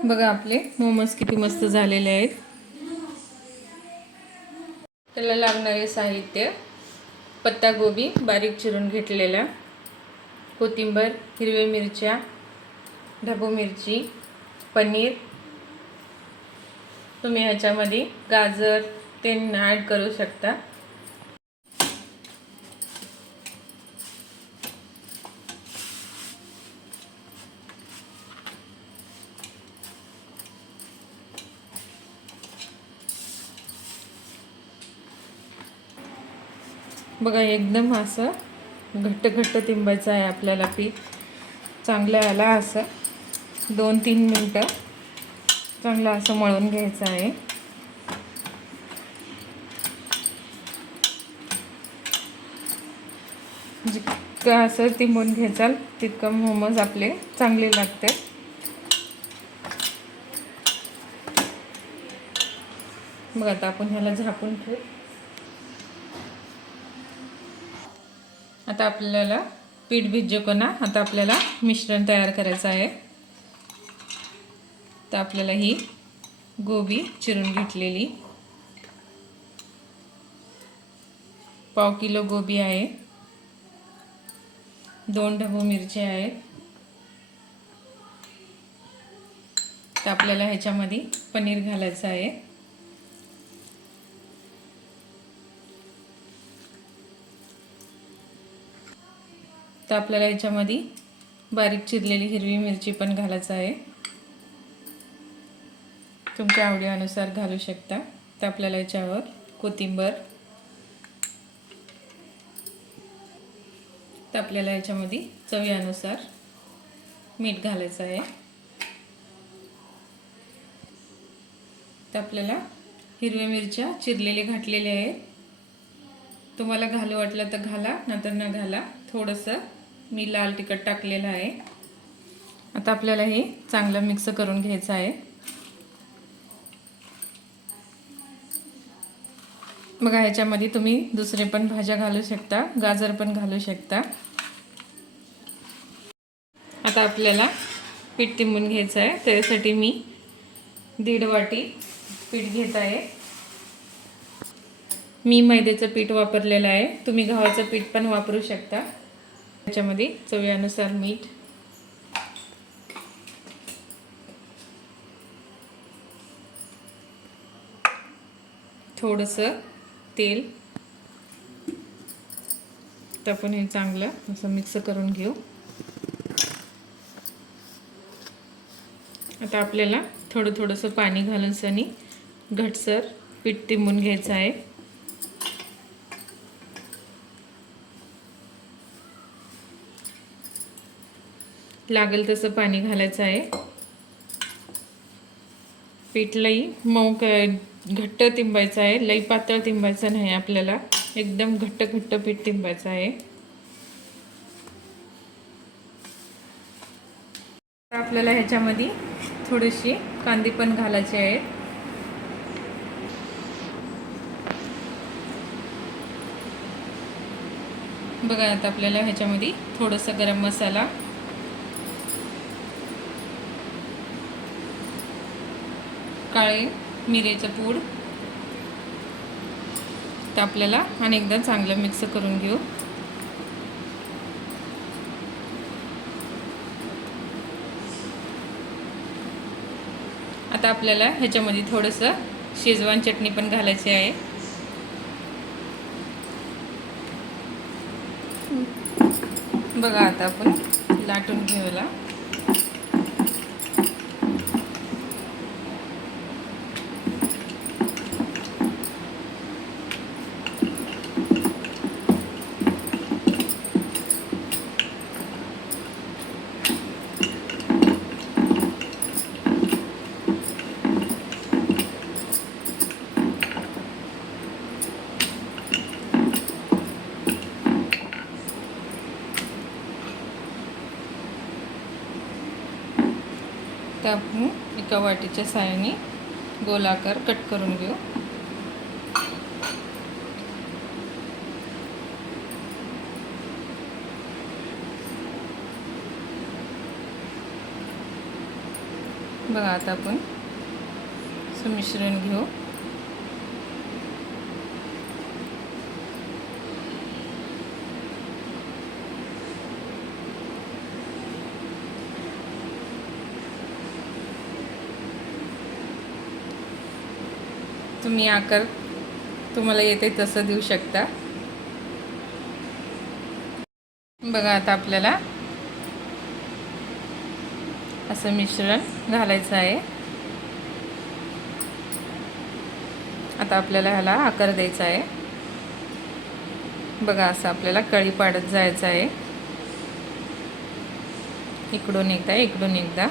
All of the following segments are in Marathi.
बघा आपले मोमोज किती मस्त झालेले आहेत। त्याला लागणारे साहित्य: पत्ता गोबी बारीक चिरून घेतलेला, कोथिंबीर, हिरव्या मिरच्या, ढबू मिरची, पनीर। तुम्ही ह्याच्यामध्ये गाजर ते ॲड करू शकता। बघा एकदम असं घट्ट घट्ट तिंबायचं आहे आपल्याला पीठ। चांगलं आला असं 2-3 मिनटं चांगलं असं मळून घ्यायचं आहे। जितकं असं तिंबून घ्यायचाल तितकं मोमोज आपले चांगले लागते। मग आता आपण ह्याला झाकून ठेवू। आता आपल्याला पीठ भिजको ना, आता आपल्याला मिश्रण तयार करायचं आहे। तर आपल्याला ही गोबी चिरून घेतलेली, 1/2 किलो गोबी आहे, 2 ढबू मिरची आहेत। तर आपल्याला ह्याच्यामध्ये पनीर घालायचं आहे। तर आपल्याला ह्याच्यामध्ये बारीक चिरलेली हिरवी मिरची पण घालायचं आहे। तुमच्या आवडीनुसार घालू शकता। तर आपल्याला ह्याच्यावर कोथिंबीर, तर आपल्याला ह्याच्यामध्ये चवीनुसार मीठ घालायचं आहे। तर आपल्याला हिरव्या मिरच्या चिरलेले घातलेले आहेत। तुम्हाला घालू वाटलं तर घाला, नंतर न घाला। थोडंसं मी लाल तिखट टाकलेलं आहे। आता आपल्याला हे चांगलं मिक्स करून घ्यायचं आहे। बघा ह्याच्यामध्ये तुम्ही दुसरे पण भाज्या घालू शकता, गाजर पण घालू शकता। आता आपल्याला पीठ तिंबून घ्यायचं आहे। त्यासाठी मी 1.5 वाटी पीठ घेत आहे। मी मैद्याचं पीठ वापरलेलं आहे, तुम्ही गव्हाचं पीठ पण वापरू शकता। त्याच्यामध्ये चवीनुसार मीठ, थोडंसं तेल टाकून हे चांगलं असं मिक्स करून घेऊ। आता आपल्याला थोडंसं पाणी घालून सनी घटसर पीठ तिंबून घ्यायचं आहे। लागेल तसं पाणी घालायचं आहे। पीठ लई मऊ घट्ट तिंबायचं आहे, लई पातळ तिंबायचं नाही आपल्याला, एकदम घट्ट घट्ट पीठ तिंबायचं आहे। आपल्याला ह्याच्यामध्ये थोडीशी कांदी पण घालायची आहे। बघा आता आपल्याला ह्याच्यामध्ये थोडंसं गरम मसाला, काळे मिरेचं पूड, तर आपल्याला अनेकदा चांगलं मिक्स करून घेऊ। आता आपल्याला ह्याच्यामध्ये थोडंसं शेजवान चटणी पण घालायची आहे। बघा आता आपण लाटून घेऊया। तर आपण एका वाटीच्या साहाय्याने गोलाकार कट करून घेऊ। बघा आता आपण असं मिश्रण घेऊ. तुम्ही आकार तुम्हाला येते तसं देऊ शकता. बघा आता आपल्याला असं मिश्रण घालायचं आहे. आता आपल्याला ह्याला आकार द्यायचा आहे. बघा असं आपल्याला कळी पाडत जायचं आहे. इकडून एकदा इकडून एकदा.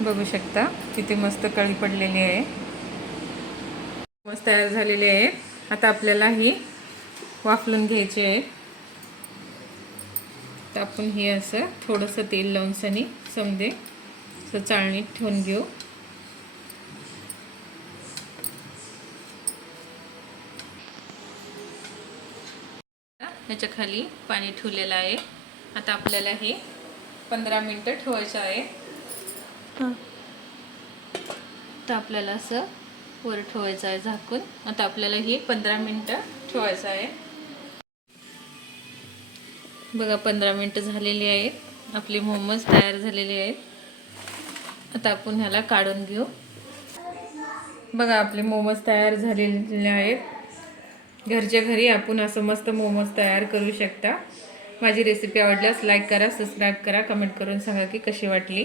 बघू शकता किती मस्त कळी पडलेली आहे. मस्त तयार झालेली आहे. आता आपल्याला ही वाफलून घ्यायची आहे. तर आपण हे असं थोडंसं तेल लावून सनी समजे असं चाळणीत ठेवून घेऊ. ह्याच्या खाली पाणी ठेवलेलं आहे. आता आपल्याला हे 15 मिनिटं ठेवायचं आहे. तर आपल्याला असं वर ठेवायचं आहे झाकून. आता आपल्याला हे 15 मिनिटं ठेवायचं आहे. बघा 15 मिनिटं झालेली आहेत. आपले मोमोज तयार झालेले आहेत. आता आपण ह्याला काढून घेऊ. बघा आपले मोमोज तयार झालेले आहेत. घरच्या घरी आपण असं मस्त मोमोज तयार करू शकता. माझी रेसिपी आवडल्यास लाईक करा, सबस्क्राईब करा, कमेंट करून सांगा की कशी वाटली.